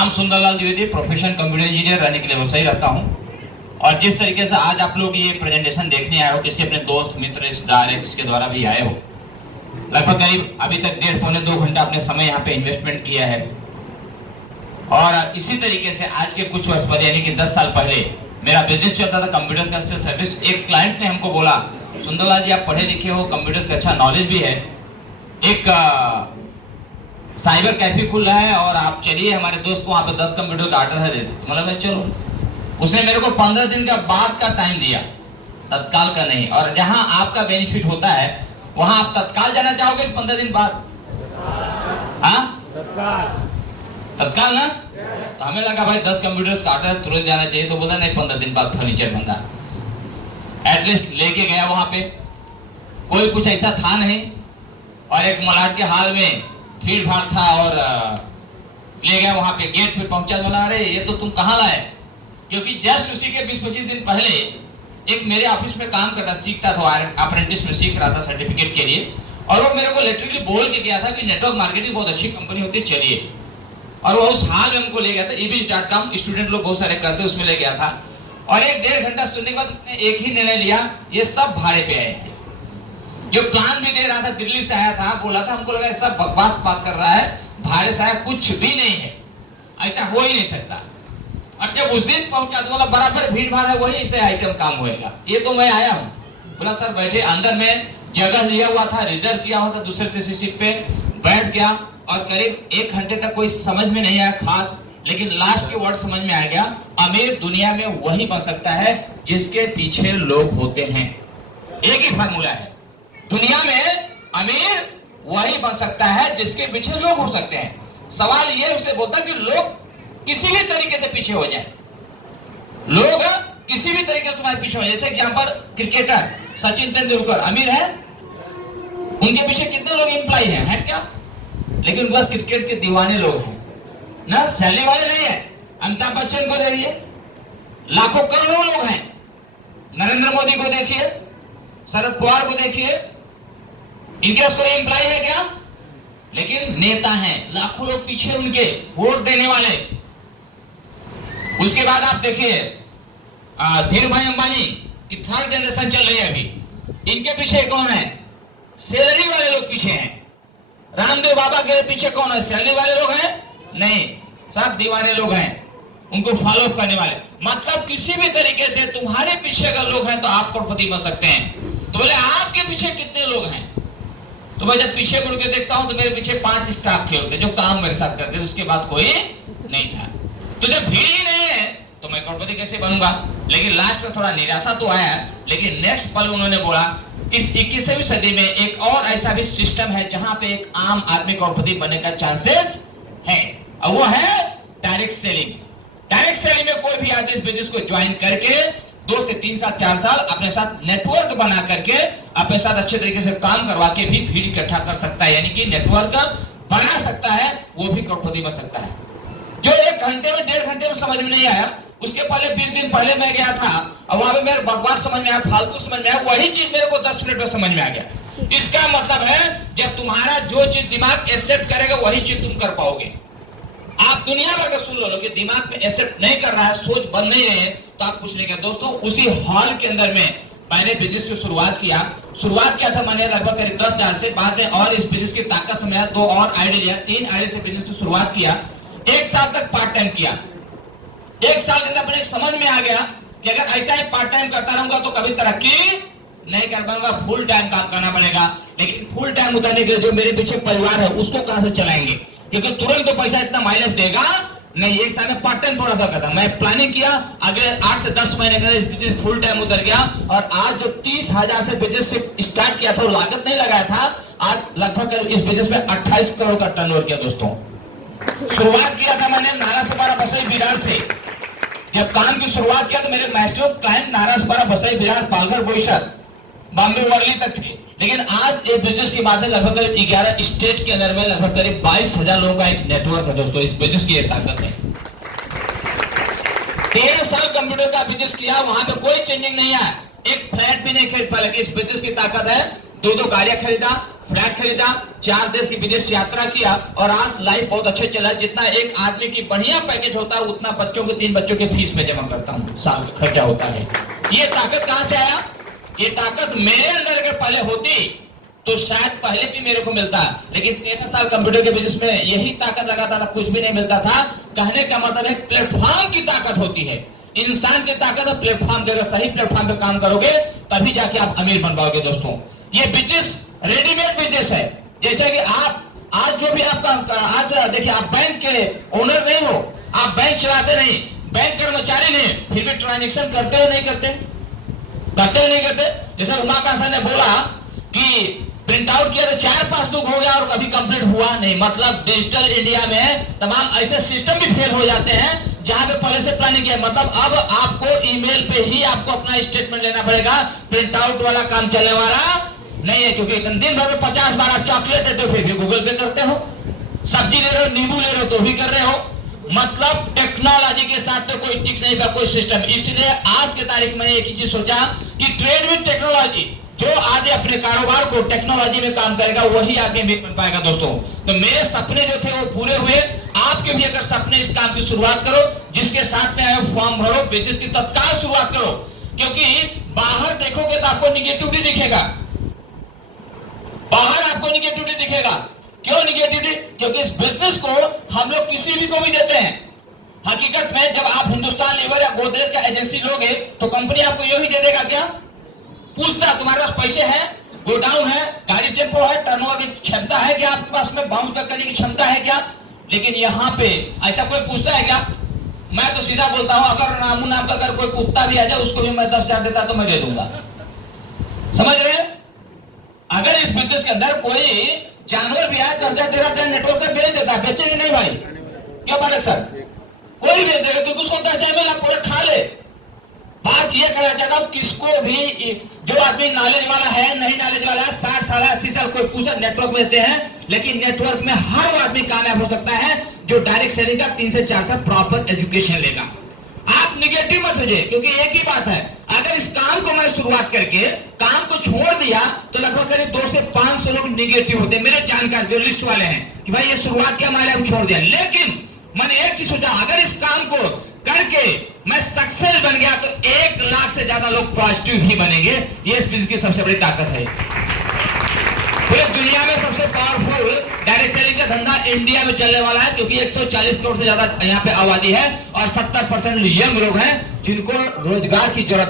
नाम Sundarlal Dwivedi, profession computer engineer, रहने के लिए वसई रहता हूँ। और जिस तरीके से आज आप लोग ये प्रेजेंटेशन देखने आए हो, किसी अपने दोस्त मित्र रिश्तेदार के द्वारा भी आए हो, लगभग करीब अभी तक 1.5-2 घंटा अपने समय यहाँ पे इन्वेस्टमेंट किया है। और इसी तरीके से आज के कुछ वर्ष पहले यानी कि 10 साल पहले मेरा बिजनेस चलता था कंप्यूटर का सर्विस। एक क्लाइंट ने हमको बोला, सुंदरलाल जी आप पढ़े लिखे हो, कंप्यूटर का अच्छा नॉलेज भी है, एक साइबर कैफे खुल रहा है और आप चलिए, हमारे दोस्त को वहाँ पे 10 कंप्यूटर का ऑर्डर है देते। मतलब मैं चलो। उसने मेरे को 15 दिन का बाद का टाइम दिया, तत्काल का नहीं। और जहाँ आपका बेनिफिट होता है वहाँ आप तत्काल जाना चाहोगे 15 दिन बाद? हाँ तत्काल ना। तो हमें लगा भाई 10 कंप्यूटर्स का ऑर्डर तुरंत जाना चाहिए, तो बोला नहीं 15 दिन बाद फर्नीचर बंदा। एटलीस्ट लेके गया, वहां पे कोई कुछ ऐसा था नहीं और एक मलाड के हाल में भीड़ भाड़ था और ले गया वहां पे। गेट पे पहुंचा, बोला अरे ये तो तुम कहाँ लाए? क्योंकि जस्ट उसी के 20-25 दिन पहले एक मेरे ऑफिस में काम करता सीखता था, अप्रेंटिस में सीख रहा था सर्टिफिकेट के लिए, और वो मेरे को लिटरली बोल के गया था कि नेटवर्क मार्केटिंग बहुत अच्छी कंपनी होती है, चलिए। और वो उस हाल में हमको ले गया था, ebiz.com, स्टूडेंट लोग बहुत सारे करते, उसमें ले गया था। और 1-1.5 घंटा सुनने के बाद मैंने एक ही निर्णय लिया, ये सब भाड़े पे आए हैं। जो प्लान भी दे रहा था दिल्ली से आया था, बोला था, हमको लगा सब बकवास बात कर रहा है, भाड़े से आया, कुछ भी नहीं है, ऐसा हो ही नहीं सकता। और जब उस दिन पहुंचा तो बोला बराबर भीड़ भाड़ है, वही ऐसे आइटम काम होएगा। ये तो मैं आया हूँ। बोला सर बैठे, अंदर में जगह लिया हुआ था, रिजर्व किया हुआ था, दूसरे तीसरी सीट पे बैठ गया और करीब 1 घंटे तक कोई समझ में नहीं आया खास, लेकिन लास्ट के वर्ड समझ में आ गया, अमीर दुनिया में वही बन सकता है जिसके पीछे लोग होते हैं। एक ही फार्मूला है, दुनिया में अमीर वही बन सकता है जिसके पीछे लोग हो सकते हैं। सवाल ये उसने बोलता कि लोग किसी भी तरीके से पीछे हो जाए, लोग किसी भी तरीके से तुम्हारे पीछे हो जाए। जैसे एग्जांपल, क्रिकेटर सचिन तेंदुलकर अमीर है, उनके पीछे कितने लोग एम्प्लॉय हैं क्या? लेकिन बस क्रिकेट के दीवाने लोग हैं ना, सैलरी वाले नहीं है। अमिताभ बच्चन को देखिए, लाखों करोड़ों लोग हैं। नरेंद्र मोदी को देखिए, शरद पवार को देखिए, इनके पास कोई एम्प्लॉय है क्या? लेकिन नेता हैं, लाखों लोग पीछे उनके, वोट देने वाले। उसके बाद आप देखिए धीरू भाई अंबानी की 3rd जनरेशन चल रही है अभी, इनके पीछे कौन है? सैलरी वाले लोग पीछे हैं। रामदेव बाबा के पीछे कौन है? सैलरी वाले लोग हैं? नहीं, सब दीवाने लोग हैं, उनको फॉलो अप करने वाले। मतलब किसी भी तरीके से तुम्हारे पीछे अगर लोग हैं तो आप करोड़पति बन सकते हैं। तो बोले आपके पीछे कितने लोग हैं? तो मैं जब पीछे मुड़ के देखता हूं तो मेरे पीछे 5 स्टाफ खेलते जो काम मेरे साथ करते, उसके बाद कोई नहीं था। तो जब भीड़ ही नहीं है तो मैं करोड़पति कैसे बनूंगा? लेकिन लास्ट में थोड़ा निराशा तो आया, लेकिन नेक्स्ट पल उन्होंने बोला इस 21वीं सदी में एक और ऐसा भी सिस्टम है जहां पे एक आम आदमी करोड़पति बनने का चांसेस है, और वो है डायरेक्ट सेलिंग। डायरेक्ट सेलिंग में कोई भी आदमी इस बिजनेस को ज्वाइन करके 2 से 3 साल 4 साल अपने साथ नेटवर्क बना करके अपने साथ अच्छे तरीके से काम करवा के भी भीड़ इकट्ठा कर सकता है, यानी कि नेटवर्क बना सकता है, वो भी करोड़पति बन सकता है। जो 1 घंटे में 1.5 घंटे में समझ में नहीं आया, उसके पहले 20 दिन पहले मैं गया था और वहां पे मेरे बकवास समझ में आया, फालतू समझ में आया, वही चीज मेरे को 10 मिनट में समझ में आ गया। इसका मतलब है जब तुम्हारा जो चीज दिमाग एक्सेप्ट करेगा वही चीज तुम कर पाओगे। आप दुनिया भर का सुन लो कि दिमाग में एक्सेप्ट नहीं कर रहा है, सोच बन नहीं रहे, तो आप कुछ नहीं कर। दोस्तों उसी हॉल के अंदर में मैंने बिजनेस की शुरुआत किया था मैंने लगभग करीब 10 साल से। बाद में और इस बिजनेस की ताकत से मैं 2 और आइडिया लिया, 3 आइडिया से बिजनेस की शुरुआत किया। 1 साल तक पार्ट टाइम किया। 1 साल के अंदर अपने समझ में आ गया कि अगर ऐसा ही पार्ट टाइम करता रहूंगा तो कभी तरक्की नहीं कर पाऊंगा, फुल टाइम काम करना पड़ेगा। लेकिन फुल टाइम उतरने के लिए जो मेरे पीछे परिवार है उसको कहां से चलाएंगे, क्योंकि तुरंत तो पैसा इतना माइलेज देगा नहीं। 1 साल में पार्ट टाइम थोड़ा सा करता, मैं प्लानिंग किया, अगले 8 से 10 महीने के बिजनेस फुल टाइम उतर गया। और आज जो 30,000 से बिजनेस स्टार्ट किया था, लागत नहीं लगाया था, आज लगभग इस बिजनेस में 28 करोड़ का टर्नओवर किया। दोस्तों शुरुआत किया था मैंने नारासपारा बसई बिरार से। जब काम की शुरुआत किया तो मेरे मैक्सिमम क्लाइंट नारासपारा बसई बिरार पालघर बोईसर बॉम्बे वर्ली तक थे। लेकिन आज ये बिजनेस की बात है, लगभग करीब 11 स्टेट के अंदर में लगभग करीब 22,000 लोगों का एक नेटवर्क है। दोस्तों इस बिजनेस की ताकत है। 13 साल कंप्यूटर का बिजनेस किया, वहां पे कोई चेंजिंग नहीं आया, एक फ्लैट भी नहीं खरीद पाया। इस बिजनेस की ताकत है, 2 गाड़ियां खरीदा, फ्लैट खरीदा, 4 देश की विदेश यात्रा किया और आज लाइफ बहुत अच्छे चला। जितना एक आदमी की बढ़िया पैकेज होता है उतना बच्चों के 3 बच्चों के फीस में जमा करता हूं, साल का खर्चा होता है। ये ताकत कहां से आया? ये ताकत मेरे अंदर अगर पहले होती तो शायद पहले भी मेरे को मिलता, लेकिन 13 साल कंप्यूटर के बिजनेस में यही ताकत लगाता था, कुछ भी नहीं मिलता था। कहने का मतलब है प्लेटफॉर्म की ताकत होती है, इंसान की ताकत है प्लेटफॉर्म की। अगर सही प्लेटफॉर्म पे काम करोगे तभी जाके आप अमीर बन पाओगे। दोस्तों ये बिजनेस रेडीमेड बिजनेस है। जैसे कि आप आज जो भी आपका आज देखिए, आप बैंक के ओनर नहीं हो, आप बैंक चलाते नहीं, बैंक कर्मचारी नहीं, फिर भी ट्रांजेक्शन करते हो नहीं करते? करते नहीं करते? जैसे उमाकांत ने बोला कि प्रिंट आउट किया तो 4 पासबुक हो गया और कभी कंप्लीट हुआ नहीं। मतलब डिजिटल इंडिया में तमाम ऐसे सिस्टम भी फेल हो जाते हैं जहां पे पहले से प्लानिंग किया। मतलब अब आपको ईमेल पे ही आपको अपना स्टेटमेंट लेना पड़ेगा, प्रिंट आउट वाला काम चलने वाला नहीं है। क्योंकि इतने दिन भर में 50 बार आप चॉकलेट देते हो फिर भी गूगल पे करते हो, सब्जी ले रहे हो, नींबू ले रहे हो तो भी कर रहे हो। मतलब टेक्नोलॉजी के साथ तो कोई टिक नहीं पाया कोई सिस्टम। इसलिए आज के तारीख में एक ही चीज सोचा कि ट्रेड विद टेक्नोलॉजी, जो आगे अपने कारोबार को टेक्नोलॉजी में काम करेगा वही आगे अमीर बन पाएगा। दोस्तों तो मेरे सपने जो थे वो पूरे हुए। आपके भी अगर सपने, इस काम की शुरुआत करो, जिसके साथ में आए फॉर्म भरो, बिजनेस की तत्काल शुरुआत करो। क्योंकि बाहर देखोगे तो आपको निगेटिविटी दिखेगा, बाहर आपको निगेटिविटी दिखेगा। क्यों निगेटिविटी? क्योंकि इस बिजनेस को हम लोग किसी भी को भी देते हैं। हकीकत में जब आप हिंदुस्तान लीवर या गोदरेज का एजेंसी लोगे तो कंपनी आपको यही दे देगा क्या? पूछता तुम्हारे पास पैसे हैं, गोडाउन है, गाड़ी टेम्पो है, टर्नओवर की क्षमता है क्या, आपके पास में बाउंस बैक करने की क्षमता है क्या? लेकिन यहाँ पे ऐसा कोई पूछता है क्या? मैं तो सीधा बोलता हूं, अगर रामू नाम का अगर कोई कुत्ता भी आ जाए उसको भी मैं 10,000 देता तो मैं दे दूंगा। समझ रहे हैं? अगर इस बिजनेस के अंदर कोई जानवर भी आए 10,000 13,000 नेटवर्क पर बेच देता है, बेचेंगे नहीं भाई? क्या बात सर? कोई बेच देगा क्योंकि उसको 10,000 में पूरा खा ले। बात ये कहना चाहता हूं, किसको भी जो आदमी नॉलेज वाला है, नहीं नॉलेज वाला है, 60 साल 80 साल कोई पूछा नेटवर्क में देते हैं, लेकिन नेटवर्क में हर आदमी कामयाब हो सकता है जो डायरेक्ट सेलिंग का 3 से 4 साल प्रॉपर एजुकेशन लेगा। आप निगेटिव मत हो जाए, क्योंकि एक ही बात है, अगर इस काम को मैं शुरुआत करके काम को छोड़ दिया तो लगभग करीब 200 से 500 लोग निगेटिव होते हैं मेरे जानकार जो लिस्ट वाले हैं कि भाई ये शुरुआत किया मैंने अब छोड़ दिया। लेकिन मैंने एक चीज सोचा, अगर इस काम को करके मैं सक्सेस बन गया तो 1 लाख से ज्यादा लोग पॉजिटिव ही बनेंगे। ये इस बिजनेस की सबसे बड़ी ताकत है। पूरे दुनिया में सबसे पावरफुल डायरेक्ट सेलिंग का धंधा इंडिया में चलने वाला है, क्योंकि 140 करोड़ से ज्यादा यहाँ पे आबादी है और 70% यंग लोग हैं जिनको रोजगार की जरूरत है।